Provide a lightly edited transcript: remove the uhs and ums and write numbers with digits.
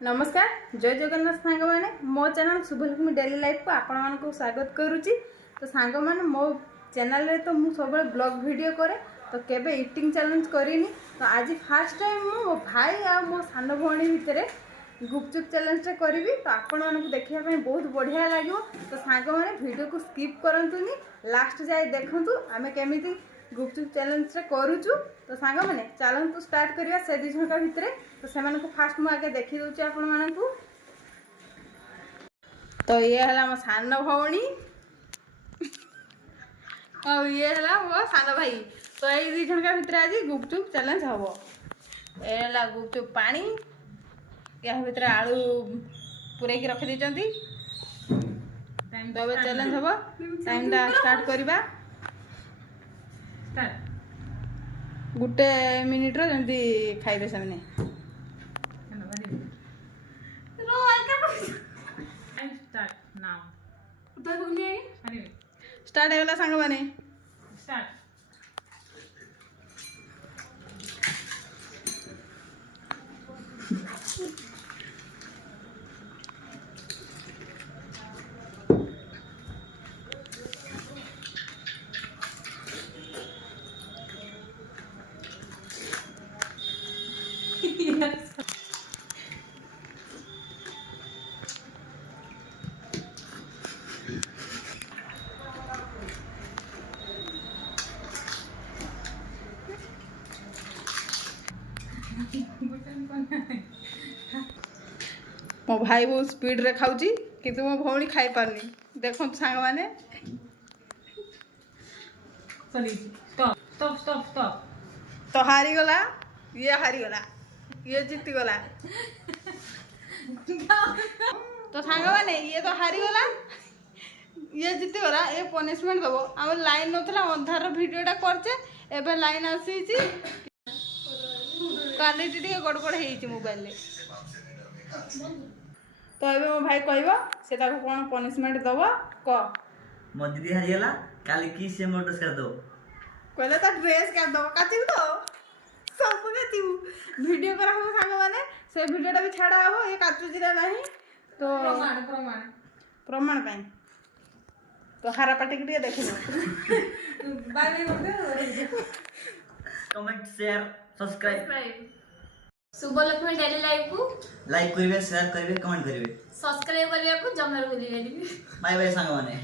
नमस्कार जय जगन्नाथ सांग मैंने मो चैनल शुभलक्ष्मी डेली लाइफ को आपण मानक स्वागत करुच्ची। तो सांग मैंने मो चैनल रे तो मुझे सब ब्लॉग वीडियो करे तो केबे ईटिंग चैलेंज करिनी। तो आज फास्ट टाइम मो भाई आ मो सान भौणी भितर गुपचुप चैलेंज करी तो आपण मानक देखिया ପାଇଁ बहुत बढ़िया लगे। तो सांग मैंने वीडियो को स्किप करंतुनी लास्ट जाए देखंतु आमे केमिति गुपचुप चैलेंज करूचु। तो सांग मैंने चैलेंज स्टार्ट करवा से दी झंका भितर। तो से फास्ट मुझे आगे देखी दूसरी आपण मानकु। तो ये है मो सान भौणी और ये है मो सान भाई। तो ये दी झंका भितर आज गुपचुप चैलेंज हम ये गुपचुप पानी या भितर आलू पूरे रखी दी। तो चैलेंज हम टाइम स्टार्ट करवा गोटे मिनिट जमी खाइबे से स्टार्ट होगा सांग मैंने मो भाई बहुत स्पीड रे खाऊची किंतु मो भौणी खाई पारनी। देखो सांग माने तो हारी गला ये जीती गला। तो सांग माने ये तो हारी गला ये जीती गला। ये पनिशमेंट दबो आम लाइन नथला अंधार वीडियोटा करचे एबे लाइन आसी क्वालिटी टे गड़बड़ है मोबाइल रे। तो ये मो भाई कहब से कौन पनिशमेंट दब क मो दीदी हारिगला काली की से मोर ड्रेस कर दो कहले तो ड्रेस कर दो काटिबू तो सब काटिबू वीडियो करा हम सांग माने से वीडियोटा भी छाड़ा हबो ये काटुजिरा नहीं तो प्रमाण पाई तो हारा पाटी के देखिबो बाय बाय करदे comment share subscribe Shubhalakshmi daily life को लाइक करिवे शेयर करिवे कमेंट करिवे सब्सक्राइब करने को जमर भूली गली। बाय बाय सांग माने।